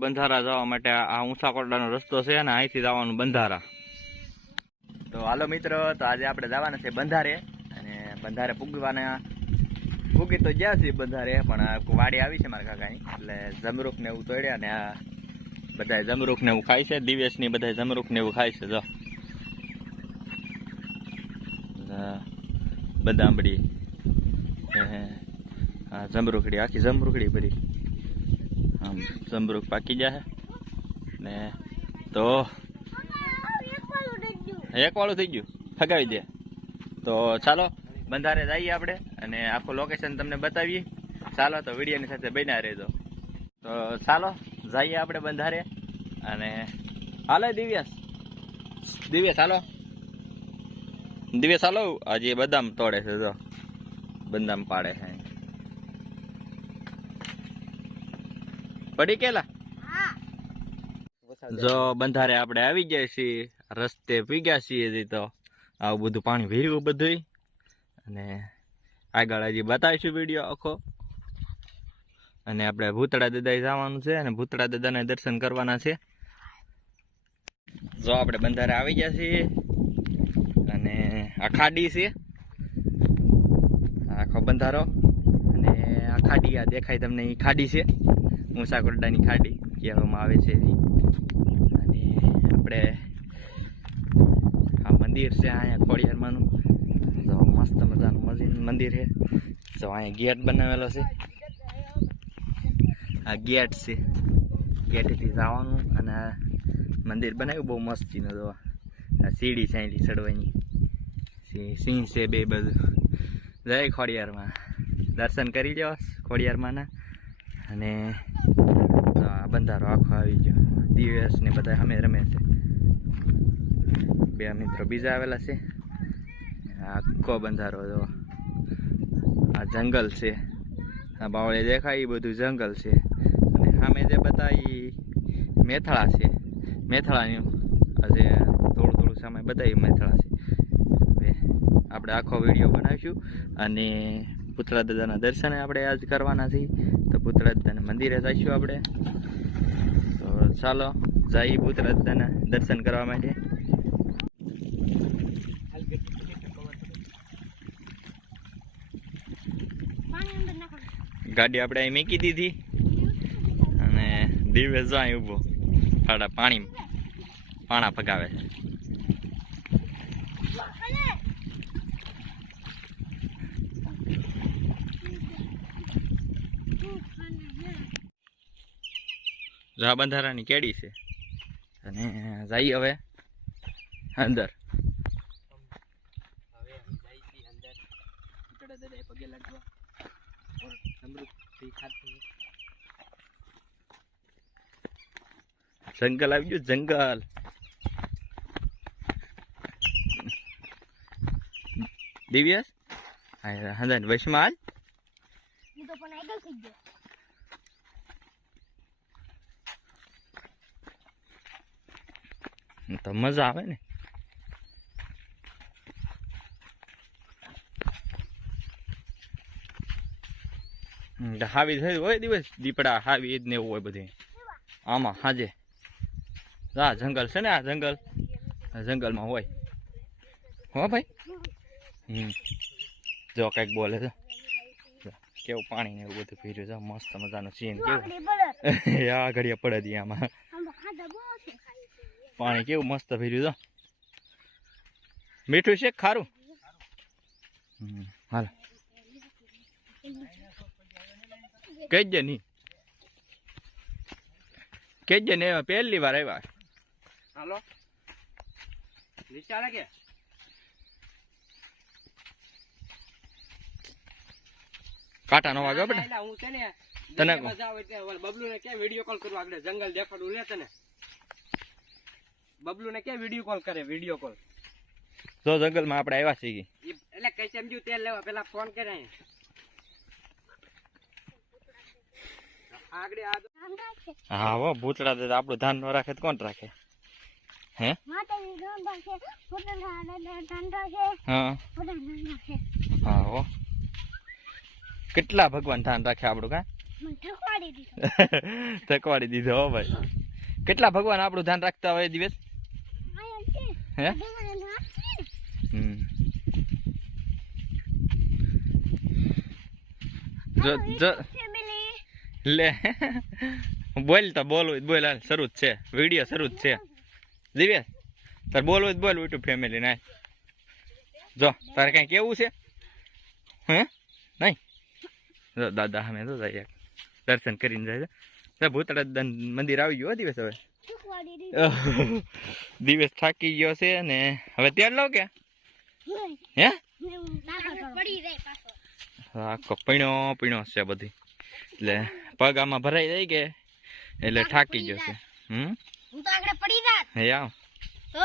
બંધારા જવા માટે આ ઊંસાકોટડાનો રસ્તો છે અને અહીંથી જવાનું બંધારા. તો હાલો મિત્રો, તો આજે આપણે જવાના છે બંધારે. અને બંધારે પૂગવાના પૂગી તો ગયા છીએ બંધારે, પણ વાડી આવી છે મારા કાકાની. એટલે જમરૂખ ને એવું તોડ્યા ને આ બધા જમરૂખ ને એવું ખાય છે, દિવેશની બધા જમરૂખ ને એવું ખાય છે, જો. બદામડી. જમરૂખડી આખી જમરૂખડી બધી આમ જમરૂખ પાકી જાય ને તો એક વાળું થઈ ગયું. ફગાવી દે. તો ચાલો, બંધારે જઈએ આપણે અને આખું લોકેશન તમને બતાવીએ. ચાલો તો વિડીયોની સાથે બન્યા રહેજો. તો ચાલો, જઈએ આપણે બંધારે. અને હાલો દિવ્યાસ. દિવ્યાસ, હાલો. દિવ્યાસ, હાલો. આજે બદામ તોડે છે જો. બદામ પાડે છે. પડી કેલા? જો બંધારે આપણે આવી ગયા છીએ રસ્તે પી ગયા છીએ હજી તો. આવું બધું પાણી ભીર્યું બધું અને આગળ હજી બતાવીશું વીડિયો આખો. અને આપણે ભૂતળા દાદાએ જવાનું છે અને ભૂતળા દાદાને દર્શન કરવાના છે. જો આપણે બંધારે આવી ગયા છીએ. અને આ ખાડી છે. આખો બંધારો. અને આ ખાડી આ દેખાય તમને એ ખાડી છે. ઊંચા કોરડાની ખાડી કહેવામાં આવે છે અને આપણે આ મંદિર છે અહીંયા ખોડિયારમાંનું. જો મસ્ત મજાનું મજી- મંદિર છે. જો અહીંયા ગેટ બનાવેલો છે. આ ગેટ છે. ગેટથી જવાનું અને મંદિર બનાવ્યું. બહુ મસ્તીનું જો આ સીડી સાઈડી ચડવાની. સિંહ છે બે બધું. જય ખોડિયારમાં. દર્શન કરી લ્યો, ખોડિયારમાંના. અને બંધારો આખો આવી ગયો. દિવસ ને બધા અમે રમે છે. બે મિત્રો બીજા આવેલા છે. આખો બંધારો જો, આ જંગલ છે. આ બાવળે દેખાય એ બધું જંગલ છે. અને સામે જે બધા એ મેથળા છે. મેથળાની આજે થોડું થોડું સામે બધા મેથળા છે. આપણે આખો વીડિયો બનાવીશું. અને પુતળા દાદાના દર્શન આપણે આજ કરવાના છીએ. તો પૂતળા દાદાના મંદિરે જઈશું આપણે. તો ચાલો જઈ પૂતળા દાદાના દર્શન કરવા માટે. ગાડી આપણે અહીં મૂકી દીધી. અને દિવસ જાય ઊભો. પાણી પાણા પગાવે છે જા બંધારાની કેડી છે. અને જઈ હવે અંદર. જંગલ આવી ગયું, જંગલ. દિવ્યાસ? હા હંદન વૈશમાં હું તો પણ થઈ ગયો. તો મજા આવે ને. હાવી થયું હોય દિવસ દીપડા હાવી એ જ ને એવું હોય બધું. આમાં હાજે. આ જંગલ છે ને આ જંગલ. આ જંગલમાં હોય. હો ભાઈ? હમ. જો કંઈક બોલે છે. કેવું પાણી ને એવું બધું પીર્યું છે. મસ્ત મજાનું સીન કેવું? આ ઘડિયા પડે દી આમાં. પાણી કેવું મસ્ત ભર્યું તો. મીઠું છે ખારું? હાલ. કહેજે નહીં કહેજે ને. પહેલી વાર આવ્યા. હાલો. વિચારે કે? કાંટા નો વાગ્યો આપણે ને તને મજા આવે એટલે ઓલા બબલુને વીડિયો કોલ કરવા આગળ જંગલ દેખાડું લે તને. બબલુને ક્યાં વીડિયો કોલ કરે? વીડિયો કોલ જો જંગલમાં આપણે આવ્યા છીએ. એટલે કઈ સમજ્યું તેલ લેવા? પેલા ફોન કરે. આગળ હા હો ભૂતડા દે આપણું ધ્યાન ન રાખે તો કોણ રાખે? હે? હા. હા હો. કેટલા ભગવાન ધ્યાન રાખે આપણું કા? થકવાડી દીધો હો ભાઈ. કેટલા ભગવાન આપણું ધ્યાન રાખતા હોય એ દિવસ? હે. જો જો. લે. બોલ તો બોલવું બોલ હાલ શરૂ જ છે. વીડિયો શરૂ જ છે. દિવ્યા તાર બોલવું હોય તો બોલ યુટ્યુબ ફેમિલી ના જો તારે કઈ કેવું છે? હે? નહીં? જો દાદા અમે તો જાય દર્શન કરીને જાય ભૂતળા મંદિર આવી ગયું દિવસ હવે. દિવસ થાકી ગયો છે ને હવે ત્યાર લો કે? હે? પાછળ પડી જાય પાછો. આખો પીણો પીણો છે બધી. એટલે પગ આમાં ભરાઈ જાય કે? એટલે થાકી ગયો છે. હમ? હું તો આગળ હે આવ. તો?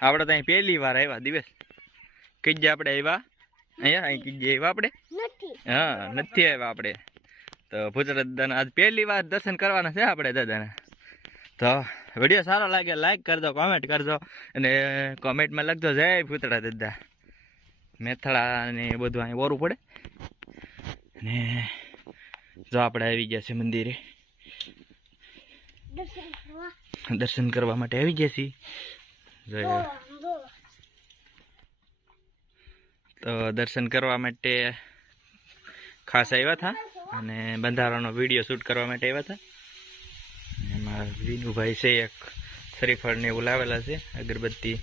આપણે ત્યાં પહેલી વાર આવ્યા દિવસ. કીજે આપણે આવ્યા અહીંયા અહીં કીજે આવ્યા આપણે? હા નથી આવ્યા આપણે. તો ભૂતરા દાદાના આજ પહેલી વાર દર્શન કરવાના છે આપણે દાદાને. તો વીડિયો સારો લાગે લાઈક કરજો કોમેન્ટ કરજો અને કોમેન્ટમાં લખજો જય ભૂતરા દાદા. મેથળા ને બધું અહીં ઓરું પડે. ને જો આપણે આવી ગયા છે મંદિરે. દર્શન કરવા. માટે આવી ગયા છીએ. તો દર્શન કરવા માટે ખાસ આવ્યા હતા અને બંધારણનો વીડિયો શૂટ કરવા માટે આવ્યા હતા. એમાં વિનુભાઈ છે એક શ્રીફળને એવું લાવેલા છે અગરબત્તી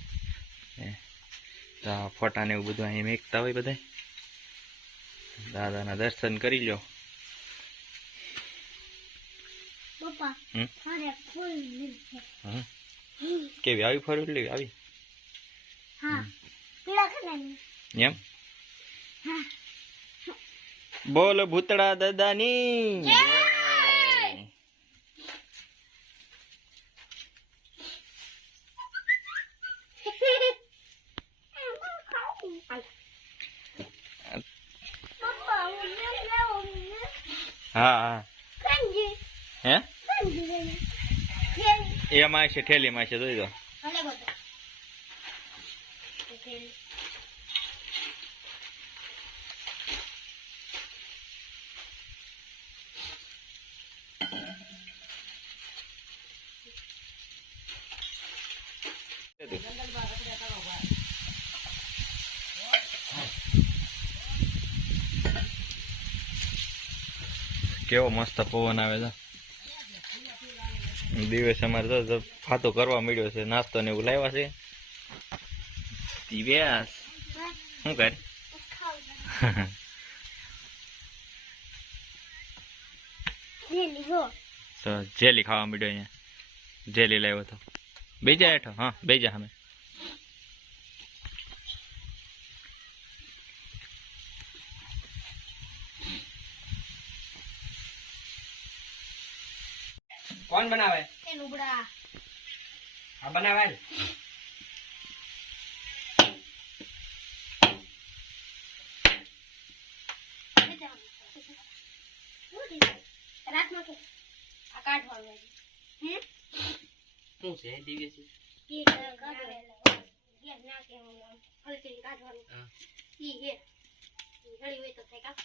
ફોટાને એવું બધું અહીં મેકતા હોય બધા દાદાના દર્શન કરી લો હં. કેવી આવી ફરવી લેવી આવી? હા એમ? બોલો ભૂતળા દાદાની. હું હા. હા? એમાં છે ઠેલીમાં છે જોઈ દો ભલે બધું કેવો મસ્ત પવન આવે છે. દિવસ અમારે તો ફાતો કરવા મળ્યો છે નાસ્તો ને એવું લાવ્યા છે. દિવ્યાસ શું કરે? તો જેલી ખાવા મળ્યો અહીંયા. જેલી લાવ્યો તો. બેજા હેઠો હા બેજા અમે કોણ બનાવે? એ લુગડા. આ બનાવે રાતમાં કે? આ કાઢવાનું હે? શું છે? દિવ્ય છે? કે કાઢવાનું ગેસ નાખે હલકી કાઢવાનું. હા. ઈ હે. હળી હોય તો થાય કા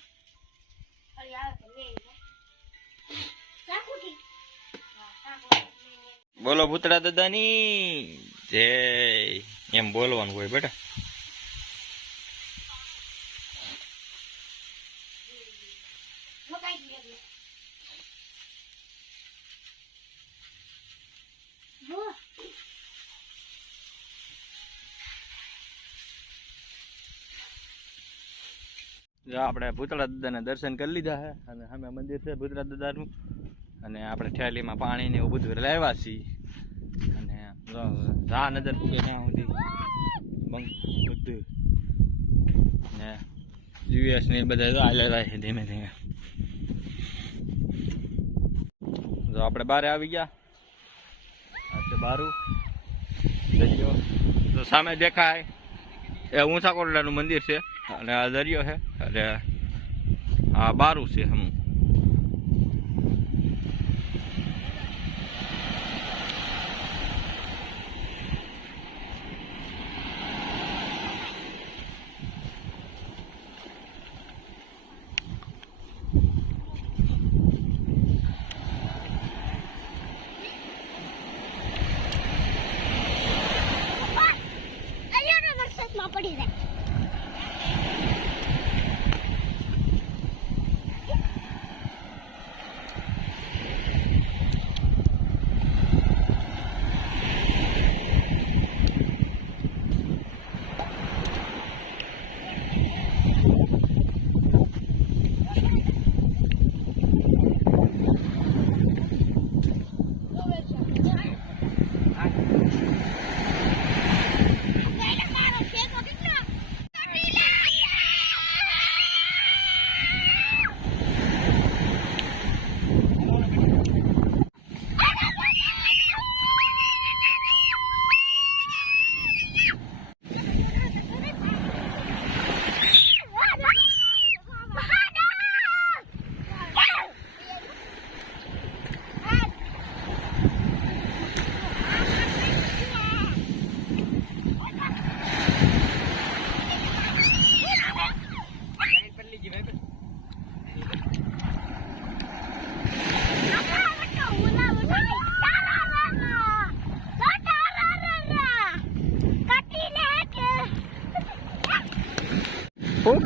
હળી આવે તો લે. બોલો ભૂતળા દાદાની જય એમ બોલવાનું હોય બેટા. આપણે ભૂતળા દાદાના દર્શન કરી લીધા છે અને સામે મંદિર છે ભૂતળા દાદાનું. અને આપણે ઠેલીમાં પાણી ને એવું બધું લાવ્યા છીએ. જા નજર પૂગે ત્યાં સુધી બંક બધું. ને યુએસ ને બધા જો હાલેલા છે ધીમે ધીમે. તો આપણે બારે આવી ગયા. આ છે બારું. તો સામે દેખાય. એ ઊંચા કોટલાનું મંદિર છે. અને આ દરિયો છે. અને આ બારું છે હમ.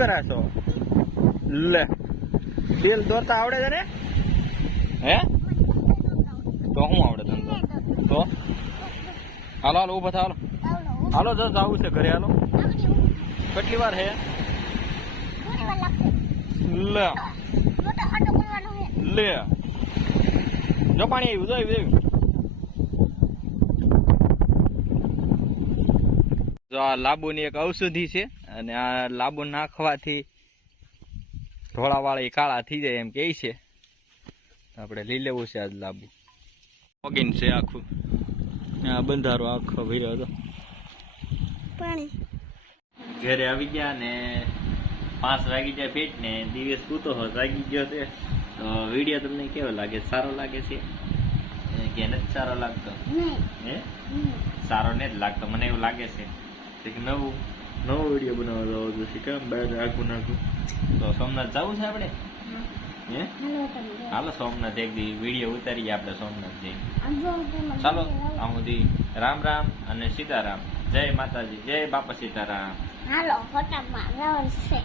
શું છો લે. તેલ દોરતા આવડે છે ને? હે? તો શું આવડે તને તો? હાલો હાલો ઊભા થાવ હાલો. હાલો આવું જવું છે ઘરે હાલો. કેટલી વાર હે? લે. લે. જો પાણી આવ્યું જો આવ્યું. જો આ લાંબુની એક ઔષધિ છે અને આ લાંબુ નાખવાથી ઢોળાવાળા કાળા થઈ જાય એમ કે છે. આપણે લઈ લેવું છે આજ લાંબુ. ઓગીન છે આખું. આ બંધારો આખો ભર્યો હતો. ઘરે આવી ગયા ને પાંચ વાગી જાય ફેટ ને દિવસ પૂતો હોત વાગી ગયો છે. તો વીડિયો તમને કેવો લાગે? સારો લાગે છે? કે નથી સારો લાગતો? હે? સારો ને જ લાગતો. મને એવું લાગે છે. એક નવું નવો વીડિયો બનાવવા જવો છે. કેમ બહાર આખું નાખું તો સોમનાથ જવું છે આપણે? હે? હાલો સોમનાથ એક દી વીડિયો ઉતારીએ આપણે સોમનાથ જઈ ચાલો આમ સુધી રામ રામ અને સીતારામ. જય માતાજી જય બાપા સીતારામ. હાલો છે.